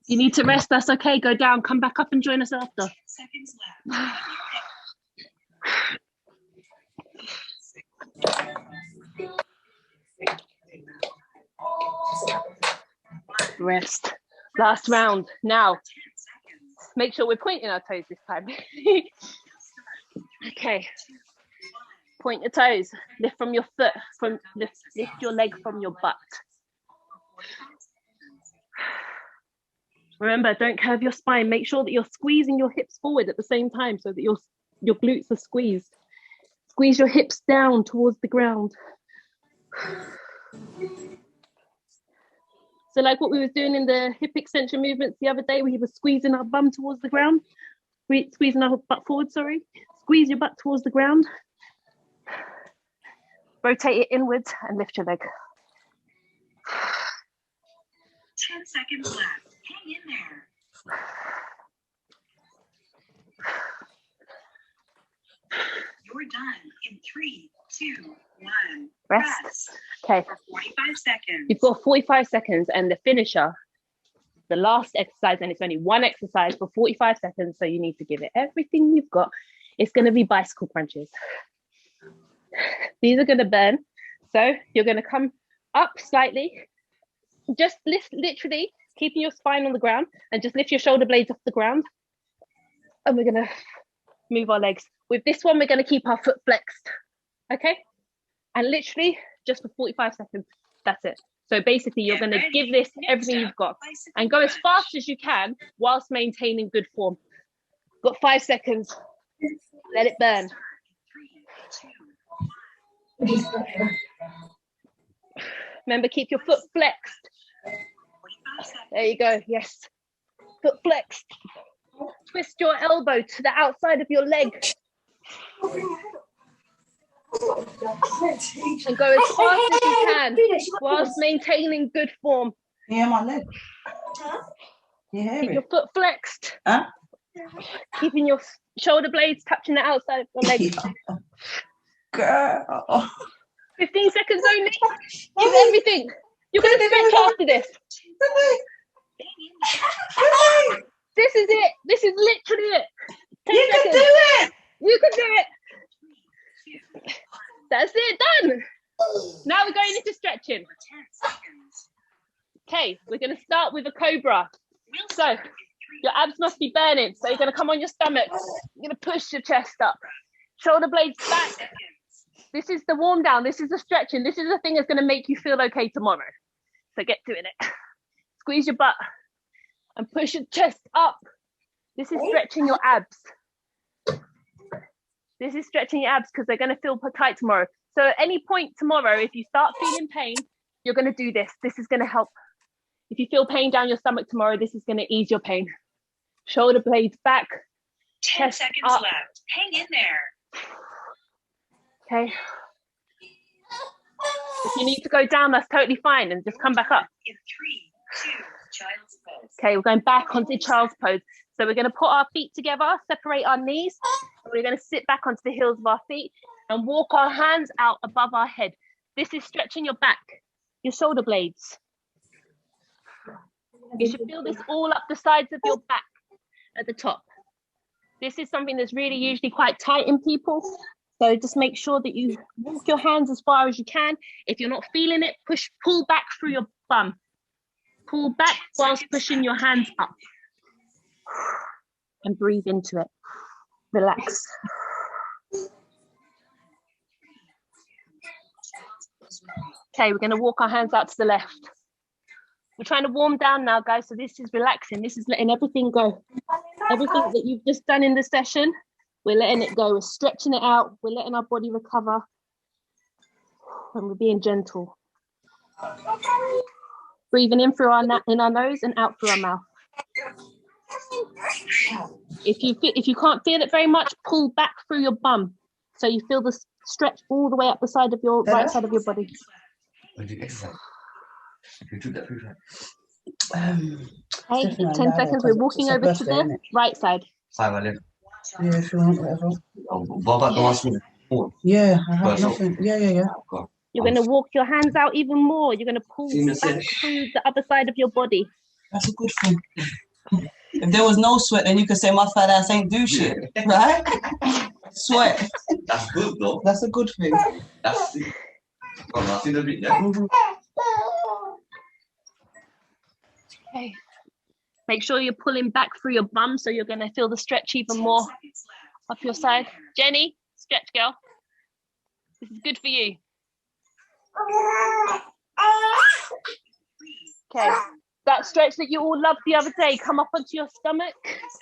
You need to rest, that's okay. Go down, come back up and join us after. 10 seconds left. Rest. Last round. Now, make sure we're pointing our toes this time. Okay. Point your toes. Lift from your foot. Lift your leg from your butt. Remember, don't curve your spine. Make sure that you're squeezing your hips forward at the same time so that your glutes are squeezed. Squeeze your hips down towards the ground. So like what we was doing in the hip extension movements the other day, we were squeezing our bum towards the ground. Squeezing our butt forward, sorry. Squeeze your butt towards the ground. Rotate it inwards and lift your leg. 10 seconds left. Hang in there. You're done in 3, 2, 1. Rest. Okay. For 45 seconds. You've got 45 seconds, and the finisher, the last exercise, and it's only one exercise for 45 seconds, so you need to give it everything you've got. It's going to be bicycle crunches. These are going to burn. So you're going to come up slightly, just lift, literally keeping your spine on the ground, and just lift your shoulder blades off the ground. And we're going to move our legs. With this one, we're going to keep our foot flexed. Okay? And literally just for 45 seconds. That's it. So basically, you're going to give this everything you've got and go as fast as you can whilst maintaining good form. Got 5 seconds. Let it burn. 3, 2, 1. Remember, keep your foot flexed. 45 seconds. There you go. Yes. Foot flexed. Twist your elbow to the outside of your leg. And go as fast as you can whilst maintaining good form. Yeah, my leg. Yeah. Keep your foot flexed. Huh? Keeping your shoulder blades touching the outside of your leg. Girl. 15 seconds only. Give everything. You're going to stretch after this. This is it. This is literally it. 10 You seconds. can do it. You can do it. That's it. Done. Now we're going into stretching. 10 seconds. Okay, we're going to start with a Cobra. So your abs must be burning. So you're going to come on your stomach. You're going to push your chest up. Shoulder blades back. This is the warm down. This is the stretching. This is the thing that's going to make you feel okay tomorrow. So get doing it. Squeeze your butt and push your chest up. This is stretching your abs. This is stretching your abs because they're going to feel tight tomorrow. So at any point tomorrow, if you start feeling pain, you're going to do this. This is going to help. If you feel pain down your stomach tomorrow, this is going to ease your pain. Shoulder blades back. 10 chest seconds up. left. Hang in there. Okay. If you need to go down, that's totally fine, and just come back up. In 3, 2, child's pose. Okay, we're going back onto child's pose. So we're going to put our feet together, separate our knees, and we're going to sit back onto the heels of our feet and walk our hands out above our head. This is stretching your back, your shoulder blades. You should feel this all up the sides of your back at the top. This is something that's really usually quite tight in people. So just make sure that you walk your hands as far as you can. If you're not feeling it, pull back through your bum. Pull back whilst pushing your hands up. And breathe into it. Relax. Okay, we're going to walk our hands out to the left. We're trying to warm down now, guys. So this is relaxing. This is letting everything go. Everything that you've just done in the session, we're letting it go. We're stretching it out. We're letting our body recover. And we're being gentle. Breathing in through our nose and out through our mouth. If you can't feel it very much, pull back through your bum. So you feel the stretch all the way up the side of your right side of your body. Okay, 10 Definitely seconds. We're walking over to the right side. Yeah, if you want, whatever. Yeah, I have nothing. Yeah. You're going to walk your hands out even more. You're going to pull back through the other side of your body. That's a good thing. If there was no sweat, then you could say my fat ass ain't do shit, right? Sweat. That's good though. That's a good thing. That's it. Oh, that's in a bit, yeah. Okay. Make sure you're pulling back through your bum, so you're going to feel the stretch even more up your side. Jenny, stretch girl. This is good for you. Okay. That stretch that you all loved the other day, come up onto your stomach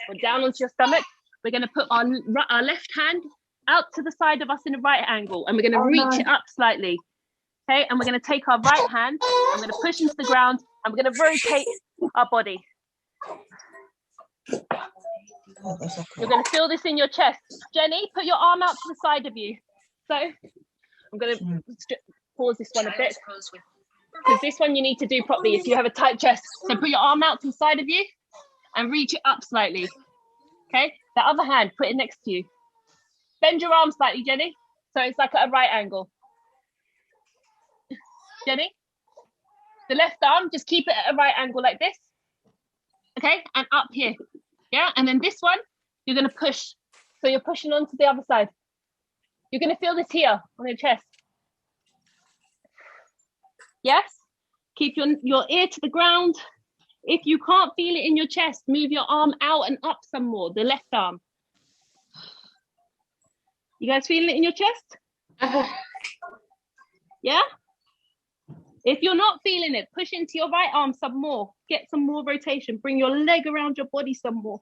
or down onto your stomach. We're going to put our left hand out to the side of us in a right angle, and we're going to reach it up slightly. Okay, and we're going to take our right hand, I'm going to push into the ground, and we're going to rotate our body. You're going to feel this in your chest. Jenny, put your arm out to the side of you. So I'm going to pause this one a bit, because this one you need to do properly if you have a tight chest. So put your arm out to the side of you and reach it up slightly. Okay, the other hand, put it next to you. Bend your arm slightly, Jenny, so it's like at a right angle. Jenny, the left arm, just keep it at a right angle like this. Okay, and up here. Yeah, and then this one, you're going to push. So you're pushing onto the other side. You're going to feel this here on your chest. Yes, keep your ear to the ground. If you can't feel it in your chest, move your arm out and up some more, the left arm. You guys feeling it in your chest? Yeah? If you're not feeling it, push into your right arm some more. Get some more rotation. Bring your leg around your body some more.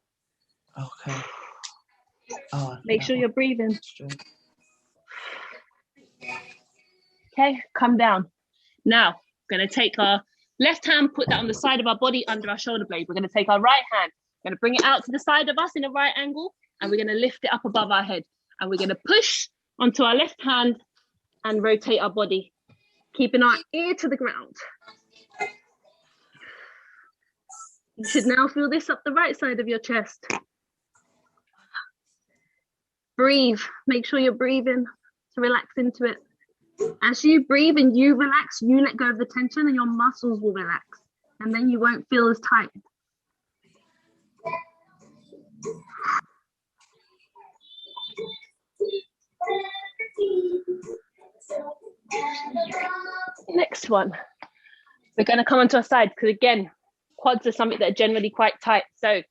Okay. Oh, make sure you're breathing. Okay, come down. Now, we're going to take our left hand, put that on the side of our body under our shoulder blade. We're going to take our right hand, we're going to bring it out to the side of us in a right angle, and we're going to lift it up above our head. And we're going to push onto our left hand and rotate our body, keeping our ear to the ground. You should now feel this up the right side of your chest. Breathe. Make sure you're breathing to relax into it. As you breathe and you relax, you let go of the tension and your muscles will relax. And then you won't feel as tight. Next one. We're going to come onto our side because, again, quads are something that are generally quite tight. So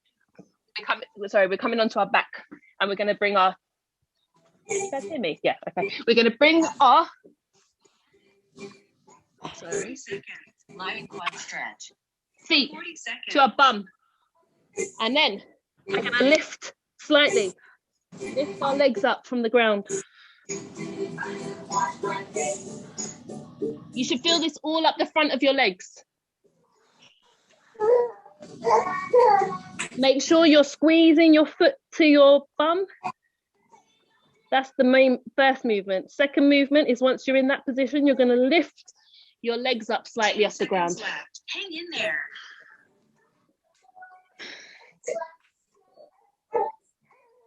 we're coming onto our back and we're going to bring our... You guys hear me? Yeah, okay. We're going to bring our... Sorry. Lying quad stretch. Feet to our bum. And then we're going to lift slightly. Lift our legs up from the ground. You should feel this all up the front of your legs. Make sure you're squeezing your foot to your bum. That's the main first movement. Second movement is once you're in that position, you're going to lift your legs up slightly off the ground. Hang in there.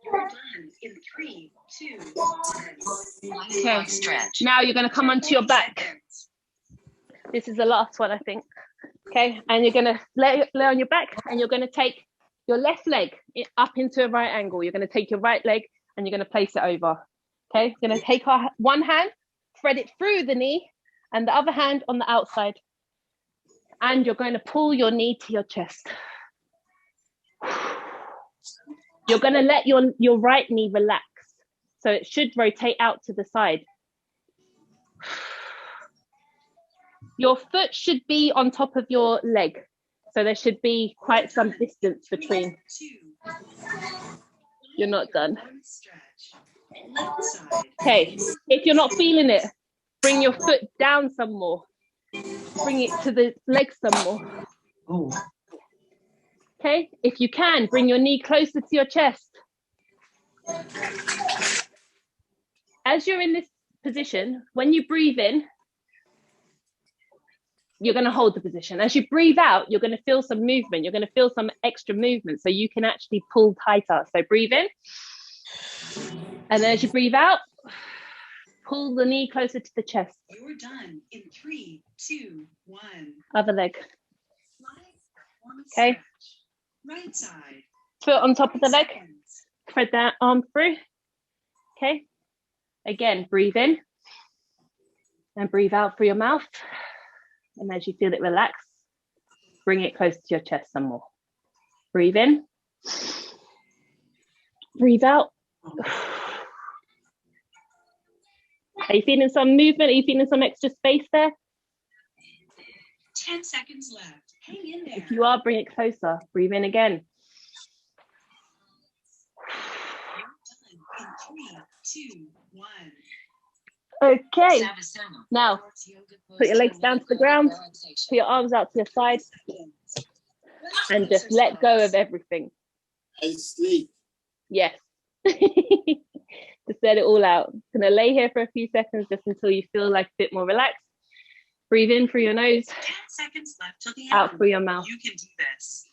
You're done in 3, 2, 1. Okay. Stretch. Now you're going to come onto your back. This is the last one, I think. Okay, and you're going to lay on your back and you're going to take your left leg up into a right angle. You're going to take your right leg and you're going to place it over. Okay, you're going to take our one hand, thread it through the knee, and the other hand on the outside. And you're going to pull your knee to your chest. You're going to let your right knee relax. So it should rotate out to the side. Your foot should be on top of your leg. So there should be quite some distance between. You're not done. Okay, if you're not feeling it, bring your foot down some more. Bring it to the leg some more. Ooh. Okay, if you can, bring your knee closer to your chest. As you're in this position, when you breathe in, you're going to hold the position. As you breathe out, you're going to feel some movement. You're going to feel some extra movement, so you can actually pull tighter. So breathe in. And then as you breathe out, pull the knee closer to the chest. You're done in 3, 2, 1. Other leg. Okay. Right side. Foot on top of the leg. Thread that arm through. Okay. Again, breathe in. And breathe out through your mouth. And as you feel it relax, bring it close to your chest some more. Breathe in. Breathe out. Are you feeling some movement? Are you feeling some extra space there? 10 seconds left. Hang in there. If you are, bring it closer. Breathe in again. You're done in 3, 2, 1. Okay. Now, put your legs down to the ground. Put your arms out to your side. And just let go of everything. And sleep. Yes. Just let it all out. Gonna lay here for a few seconds just until you feel like a bit more relaxed. Breathe in through your nose. 10 seconds left till the end. Out through your mouth. You can do this.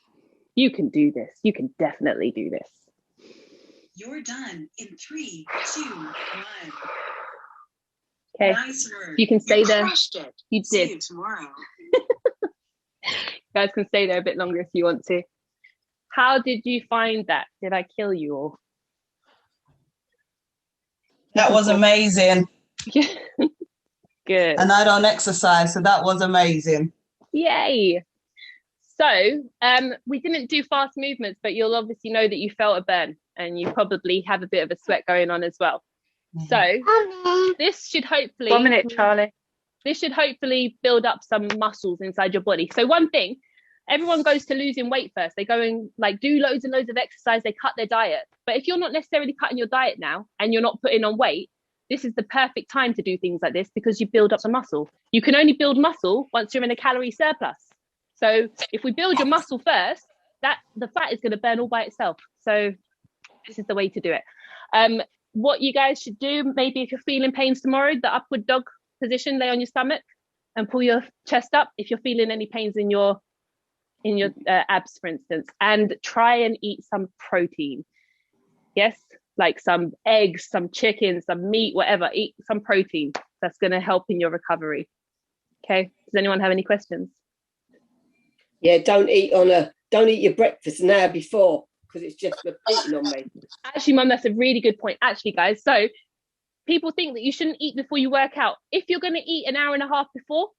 You can do this. You can definitely do this. You're done in 3, 2, 1. Okay. Nice work. You can stay there. Crushed it. You See did. you tomorrow. You guys can stay there a bit longer if you want to. How did you find that? Did I kill you all? That was amazing. Good. And I don't exercise, so that was amazing. Yay. So we didn't do fast movements, but you'll obviously know that you felt a burn and you probably have a bit of a sweat going on as well. So this should hopefully 1 minute, Charlie. This should hopefully build up some muscles inside your body. So one thing, everyone goes to losing weight first. They go and like do loads and loads of exercise. They cut their diet. But if you're not necessarily cutting your diet now and you're not putting on weight, this is the perfect time to do things like this because you build up the muscle. You can only build muscle once you're in a calorie surplus. So if we build your muscle first, that the fat is going to burn all by itself. So this is the way to do it. What you guys should do, maybe if you're feeling pains tomorrow, the upward dog position, lay on your stomach and pull your chest up if you're feeling any pains in your abs, for instance, and try and eat some protein. Yes, like some eggs, some chicken, some meat, whatever. Eat some protein. That's going to help in your recovery. Okay. Does anyone have any questions? Yeah, don't eat your breakfast an hour before because it's just repeating on me. Actually, Mum, that's a really good point. Actually, guys, so people think that you shouldn't eat before you work out. If you're going to eat an hour and a half before,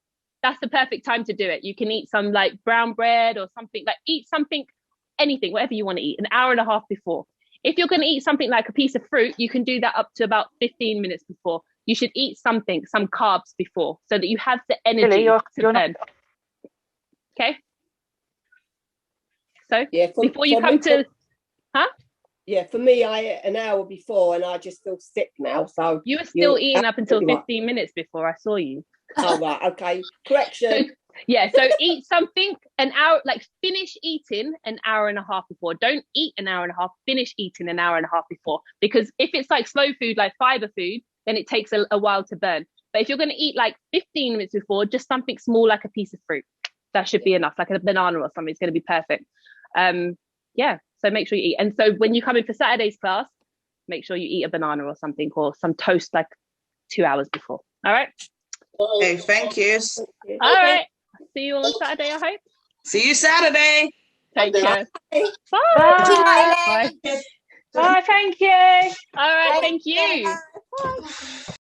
that's the perfect time to do it. You can eat some like brown bread or something, like eat something, anything, whatever you want to eat, an hour and a half before. If you're going to eat something like a piece of fruit, you can do that up to about 15 minutes before. You should eat something, some carbs before, so that you have the energy to burn. Okay? So yeah, before you come to... Huh? Yeah, for me, I ate an hour before and I just feel sick now. So you were still eating up until 15 minutes before I saw you. Oh, right, okay. Correction. So eat something an hour, like finish eating an hour and a half before. Don't eat an hour and a half, finish eating an hour and a half before. Because if it's like slow food, like fiber food, then it takes a while to burn. But if you're going to eat like 15 minutes before, just something small like a piece of fruit. That should be enough, like a banana or something. It's going to be perfect. Yeah, so make sure you eat. And so when you come in for Saturday's class, make sure you eat a banana or something or some toast like 2 hours before. All right? Okay, thank you. All right. See you all on Saturday, I hope. See you Saturday. Take care. Bye. Bye. Bye. Bye, thank you. All right, thank you. Bye.